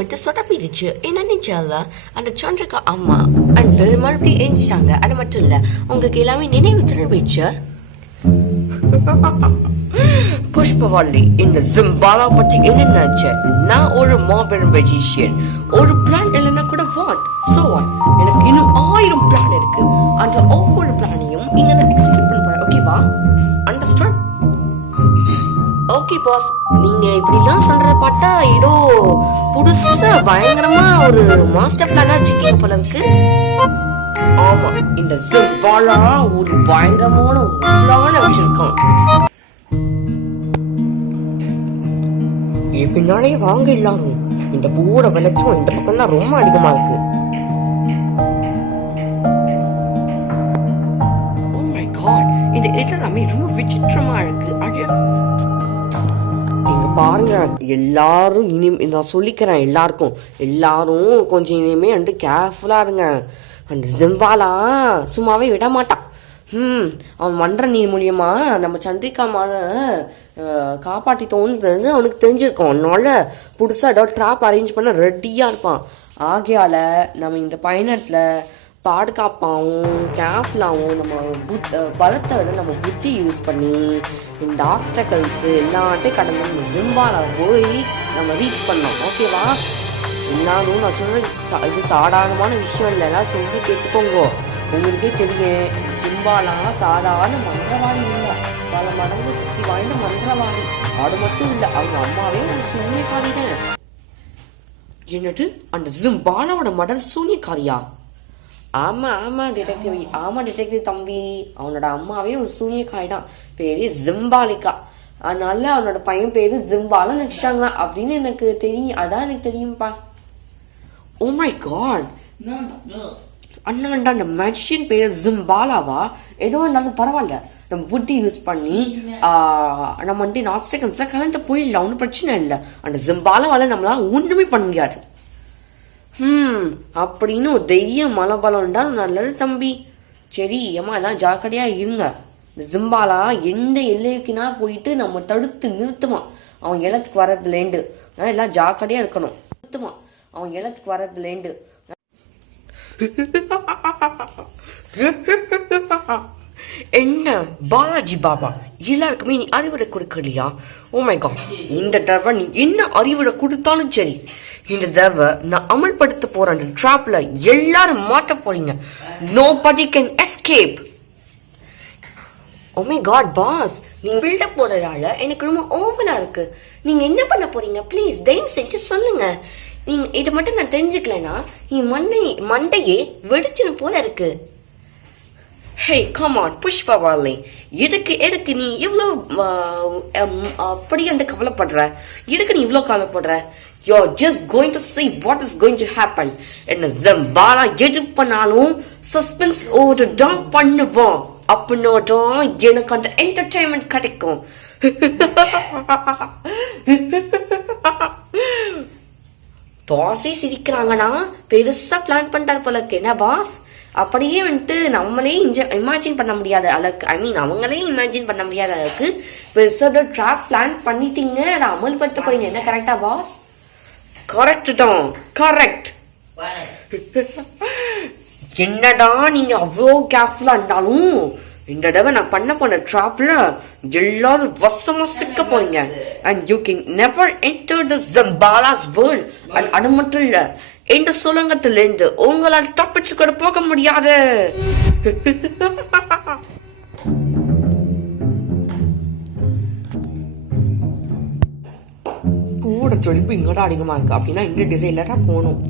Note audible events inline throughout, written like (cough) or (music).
வந்துட்டு சொதப்பிடுச்சு என்னன்னு சொல்ல அந்த சந்திரிகா அம்மா அந்த மறுபடியும் எழுந்துட்டாங்க அது மட்டும் இல்ல உங்களுக்கு எல்லாமே நினைவு திரும்பிடுச்சு (laughs) புஷ்பவல்லி இந்த ஜிம்பாலா பற்றி என்ன நினைச்ச? நான் ஒரு மாபெரும் வெஜிஷியன் ஒரு பிளான் இல்லைன்னா கூட வாட் சோ வாட் எனக்கு இன்னும் ஆயிரம் பிளான் இருக்கு. அந்த ஒவ்வொரு பிளானையும் இங்க நான் எக்ஸ்பிளைன் பண்ண போறேன். ஓகேவா ஓகே பாஸ் நீங்க இப்படிலாம் சொல்றத பார்த்தா ஏதோ புதுசா பயங்கரமா ஒரு மாஸ்டர் பிளானா வச்சிருக்கீங்க போல இருக்கு. ஆமா இந்த ஜிம்பாலா ஒரு பயங்கரமான வச்சிருக்கோம். என் பின்னாலே வாங்க எல்லாரும். இந்த பூவோட விளைச்சம் இந்த பக்கம் தான் ரொம்ப அதிகமா இருக்கு. Oh இந்த இடமே ரொம்ப விசித்திரமா இருக்கு. அழ இங்க பாருங்க எல்லாரும் இனி நான் சொல்லிக்கிறேன் எல்லாருக்கும். எல்லாரும் கொஞ்சம் இனிமே வந்து கேர்ஃபுல்லா இருங்க. அந்த ஜிம்பாலா சும்மாவே விட மாட்டான் ம் அவன் மன்ற நீர் மூலியமா நம்ம சந்திரிகா மான காப்பாற்றி தோணுது அவனுக்கு தெரிஞ்சிருக்கும். அதனால புதுசாக ஏதாவது ட்ராப் அரேஞ்ச் பண்ண ரெடியாக இருப்பான். ஆகையால் நம்ம இந்த பயணத்தில் பாதுகாப்பாகவும் கேர்ஃபுல்லாகவும் நம்ம புத் பலத்தை விட நம்ம புத்தி யூஸ் பண்ணி இந்த ஆப்ஸ்டக்கல்ஸ் எல்லாத்தையும் கடந்து நம்ம ஜிம்பால போய் நம்ம ரீச் பண்ணோம். ஓகேவா எல்லாரும் நான் சொல்கிறேன் சா- இது சாதாரணமான விஷயம் இல்லை. எல்லாம் சொல்லி கேட்டுக்கோங்க. உங்களுக்கே தெரியும் ஜிம்பாலா சாதாரண மந்திரவாதி இல்லை. பல மடங்கு சக்தி வாய்ந்த மந்திரவாதி. அது மட்டும் இல்லை அவங்க அம்மாவே ஒரு சூன்யக்காரி தான் என்னது? அந்த ஜிம்பாலாவோட மடர் சூன்யக்காரியா? ஆமா ஆமா டிடெக்டிவ் ஆமா டிடெக்டிவ் தம்பி. அவனோட அம்மாவே ஒரு சூன்யக்காரி தான். பேரு ஜிம்பாலிகா. அதனால அவனோட பையன் பேரு ஜிம்பாலா நினைச்சிட்டாங்களா? அப்படின்னு எனக்கு தெரியும். அதான் எனக்கு தெரியும்ப்பா ஓ மை காட் அண்ணாண்டா அந்த மேஜிஷியன் பேர் ஜிம்பாலாவா? எதுவும் இருந்தாலும் பரவாயில்ல. நம்ம புத்தி யூஸ் பண்ணி நம்ம வந்துட்டு நாட் செகண்ட்ஸ்ல கலந்து போயிடலாம். ஒன்றும் பிரச்சனை இல்லை. அந்த ஜிம்பாலாவால நம்மளால ஒன்றுமே பண்ண முடியாது. ஹம் அப்படின்னு தைரிய தைரியம் மலபலம் நல்லது தம்பி. சரி ஏமா எல்லாம் ஜாக்கிரதையா இருங்க. இந்த ஜிம்பாலா எந்த எல்லைக்குனா போயிட்டு நம்ம தடுத்து நிறுத்துவான். அவன் இடத்துக்கு வர்றதுலேண்டு அதனால எல்லாம் ஜாக்கிரதையா இருக்கணும். நிறுத்துவான். அவன் இடத்துக்கு வர்றதுலேண்டு என்ன பாலாஜி பாபா எல்லாருக்குமே நீ அறிவுரை கொடுக்கலையா? ஓ மை காட் இந்த தடவை நீ என்ன அறிவுரை கொடுத்தாலும் சரி. இந்த தடவை நான் அமல்படுத்த oh போற அந்த ட்ராப்ல எல்லாரும் மாட்ட போறீங்க. Nobody can escape oh my god boss நீங்க பில்டப் போறதால எனக்கு ரொம்ப ஓவனா இருக்கு. நீங்க என்ன பண்ண போறீங்க? ப்ளீஸ் தயவு செஞ்சு சொல்லுங்க. நீங்க இது மட்டும் நான் தெரிஞ்சுக்கலன்னா என் மண்ணை மண்டையே வெடிச்சுன்னு போல இருக்கு. ஹே கமான் புஷ்பவாலை இதுக்கு எதுக்கு நீ இவ்வளோ அப்படி அந்த கவலைப்படுற? எதுக்கு நீ இவ்வளோ கவலைப்படுற? Yo just going to see what is going to happen என்ன ஜம்பாலா எது பண்ணாலும் சஸ்பென்ஸ் ஓட தான் பண்ணுவோம் அப்படின்னா தான் எனக்கு அந்த என்டர்டைன்மெண்ட் கிடைக்கும். (laughs) பாஸே சிரிக்கிறாங்கன்னா பெருசா பிளான் பண்ணிட்டார் போல இருக்கு என்ன பாஸ் அப்படியே வந்துட்டு நம்மளே இன்ஜ இமேஜின் பண்ண முடியாத அளவுக்கு ஐ மீன் அவங்களே இமேஜின் பண்ண முடியாத அளவுக்கு பெருசாக ட்ராப் பிளான் பண்ணிட்டீங்க அதை அமல்படுத்த போறீங்க என்ன கரெக்டா பாஸ் கரெக்ட் தான். கரெக்ட் (laughs) என்னடா நீங்க அவ்வளோ கேர்ஃபுல்லா இருந்தாலும் இந்த தடவை நான் பண்ண போன ட்ராப்ல எல்லாரும் வசமா சிக்க போறீங்க. And you can never enter the ஜம்பாலாஸ் world and அது மட்டும் இல்ல இந்த சுலங்கத்துல இருந்து உங்களால் தப்பிச்சு கூட போக முடியாது. (laughs) பூவோட ஜொலிப்பு இங்கோட அதிகமா இருக்கு. அப்படின்னா இந்த டிசைன்ல தான் போகணும்.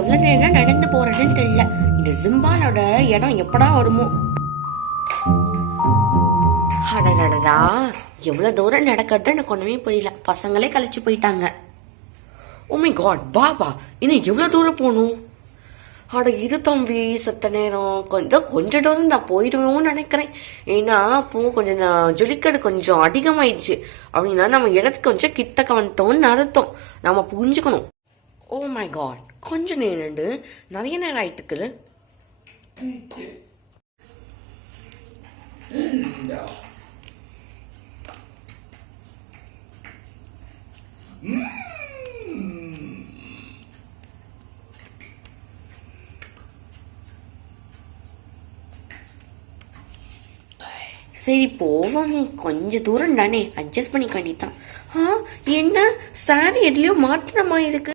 எவ்வளோ நேரம் நடந்து போறதுன்னு தெரியல. இந்த ஜிம்பாலோட இடம் எப்படா வருமோ? அடடடா எவ்வளோ தூரம் நடக்கிறது எனக்கு ஒன்றுமே புரியல. பசங்களே கழிச்சு போயிட்டாங்க. Oh உமை காட் பாபா இன்னும் எவ்வளோ தூரம் போகணும்? அட இரு தம்பி சத்த நேரம். கொஞ்சம் கொஞ்சம் தூரம் தான் போயிடுவோம்னு நினைக்கிறேன். ஏன்னா பூ கொஞ்சம் ஜொலிக்கடு கொஞ்சம் அதிகமாயிடுச்சு. அப்படின்னா நம்ம இடத்துக்கு கொஞ்சம் கிட்டக்க வந்துட்டோம்னு அர்த்தம். நம்ம புரிஞ்சுக்கணும். ஓ மை காட் கொஞ்ச நேரம் நிறைய நேரம் ஆயிட்டுக்குது சரி போவோமே. கொஞ்ச தூரம் தானே. அட்ஜஸ்ட் பண்ணிக்க வேண்டியதான் ஆ என்ன? சாரி எதுலயோ மாத்திரமா இருக்கு?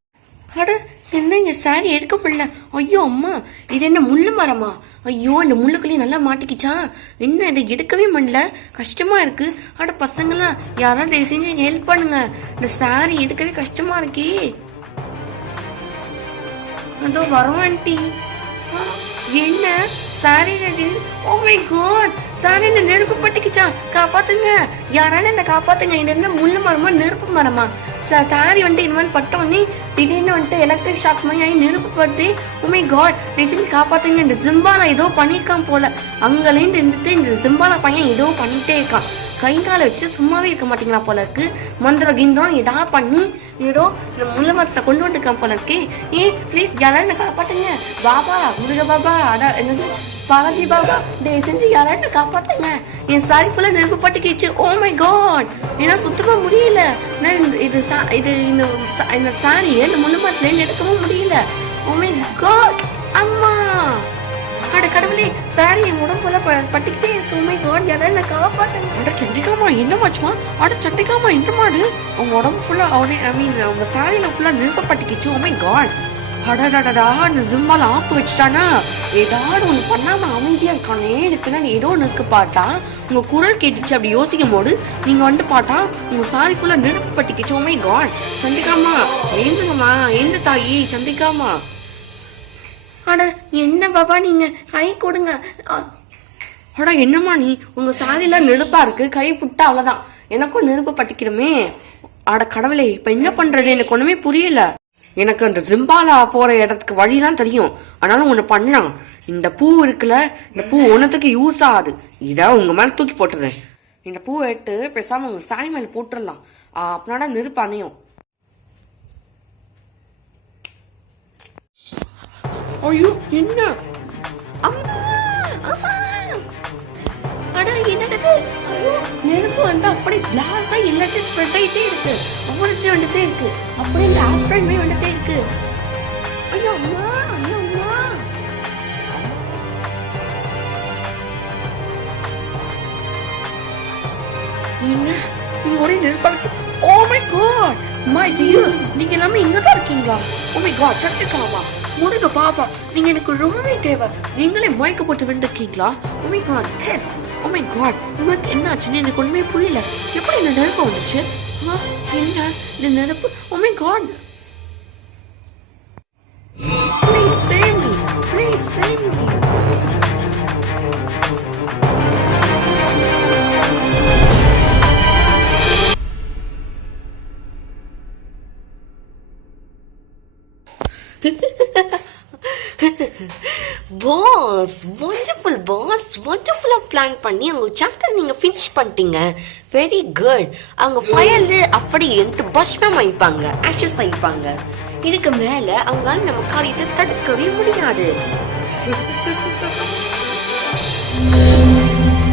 என்னங்க என்ன சாரி எடுக்க முடியல? ஐயோ அம்மா இது என்ன முள்ளு மரமா? ஐயோ இந்த முள்ளுக்குள்ளேயும் நல்லா மாட்டிக்கிச்சா? என்ன இதை எடுக்கவே முடியல? கஷ்டமாக இருக்குது அட பசங்களாம் யாராவது தயவு செஞ்சு ஹெல்ப் பண்ணுங்க. இந்த சாரி எடுக்கவே கஷ்டமாக இருக்கே. அதோ வரோம் ஆண்டி என்ன? சாரி ஓ மை காட் சாரியில நெருப்பு பட்டுக்குச்சா? காப்பாத்துங்க. யாரால என்ன காப்பாத்துங்க? இது என்ன முள்ளு மரமா நெருப்பு மரமா? ச- தாரி வந்துட்டு இந்த மாதிரி திடீர்னு வந்துட்டு எலக்ட்ரிக் ஷாக் மாதிரி ஆகி நெருப்பு பட்டு ஓ மை காட் செஞ்சு காப்பாத்துங்க. இந்த சிம்பாலா ஏதோ பண்ணியிருக்கான் போல. அங்கலேருந்து இருந்துட்டு இந்த சிம்பாலா பையன் ஏதோ பண்ணிட்டே இருக்கான். கை காலை வச்சு சும்மாவே இருக்க மாட்டேங்கிறா போல இருக்கு. மந்திரம் கிந்திரம் இதா பண்ணி ஏதோ இந்த முள்ள மரத்தை கொண்டு வந்துருக்கான் போல இருக்கு. ஏ ப்ளீஸ் யாராவது என்ன காப்பாத்துங்க? பாபா முருக பாபா அட என்னது? பாலாஜி பாபா டே செஞ்சு யாராவது என்ன காப்பாத்துங்க. என் சாரி ஃபுல்லாக நெருப்பு பட்டுக்கிச்சு ஓ oh மை காட் ஏன்னா சுத்தமாக முடியல. நான் இது சா- இது இந்த இந்த சாரி இந்த முள்ள எடுக்கவும் முடியல. ஓ மை காட் அம்மா. அட கடவுளே சாரி என் உடம்புல ப- பட்டுக்கிட்டே இருக்கு. Oh உண்மை காட் யாராவது நான் காப்பாத்துங்க. அட சண்டிகாமா என்னமாச்சுமா அட சண்டிகாமா என்னமாடு உங்க உடம்பு ஃபுல்லாக அவனே ஐ மீன் உங்க சாரியில் ஃபுல்லாக நெருப்பு பட்டுக்கிச்சு. Oh உண்மை காட் அடடடடா இந்த ஜிம்பால ஆப்பு வச்சுட்டானா ஏதாவது ஒன்று பண்ணாம அமைதியா இருக்கானே எனக்கு பின்னாடி ஏதோ ஒன்று இருக்கு பாட்டா உங்க குரல் கேட்டுச்சு அப்படி யோசிக்கும் போது நீங்க வந்து பாட்டா உங்க சாரி ஃபுல்லா நெருப்பு பட்டுக்கிச்சு. உண்மை காட் சண்டிகாமா எழுந்துங்கம்மா எழுந்து தாயி சண்டிகாமா அட என்ன பாபா நீங்க? கை கொடுங்க. அட என்னம்மா நீ? உங்க சாரியில நெருப்பா இருக்கு கை புட்டா அவ்வளவுதான். எனக்கும் நெருப்பு பட்டிக்கிறோமே அட கடவுளே இப்ப என்ன பண்றது? எனக்கு ஒண்ணுமே புரியல. எனக்கு அந்த ஜிம்பாலா போற இடத்துக்கு வழிலாம் தெரியும். ஆனாலும் ஒண்ணு பண்ணலாம். இந்த பூ இருக்குல்ல இந்த பூ ஒன்றத்துக்கு யூஸ் ஆகுது. இதை உங்க மேல தூக்கி போட்டுறேன். இந்த பூவை எடுத்து பேசாம உங்க சாரி மேல போட்டுடலாம் அப்படின்னா நெருப்பு அணையும். ஐயோ என்ன? என்னது? நெருப்பு வந்து அப்படியே கிளாஸ் எல்லாத்தையும் ஸ்ப்ரெட் ஆயிட்டே இருக்கு. ஒவ்வொருத்தையும் வந்துட்டே இருக்கு. அப்படியே லாஸ்ட் மாதிரி வந்துட்டே இருக்கு. ஐயோ அம்மா ஐயோ அம்மா. என்ன? நீங்க ஒரே நெருப்பா oh my God my dears நீங்க எல்லாமே இங்க தான் இருக்கீங்களா? Oh ஓ மை காட் சட்டுக்காமா முருக பாப்பா நீங்க எனக்கு ரொம்பவே தேவை. நீங்களே மயக்க போட்டு விழுந்துருக்கீங்களா? Oh oh my god heads oh oh my god உங்களுக்கு என்ன ஆச்சுன்னு எனக்கு ஒண்ணுமே புரியல. எப்படி இந்த நெருப்பு வந்துச்சு? Huh? Oh my god! Please save me! Please save me! Boss, what boss வண்டர்ஃபுல்லாக plan பண்ணி அவங்க சாப்டர் நீங்கள் ஃபினிஷ் பண்ணிட்டீங்க. வெரி குட் அவங்க ஃபயர் அப்படி என்ட்டு பஸ்மம் ஆயிப்பாங்க ஆஷஸ் ஆயிப்பாங்க இதுக்கு மேலே அவங்களால நம்ம காரியத்தை தடுக்கவே முடியாது.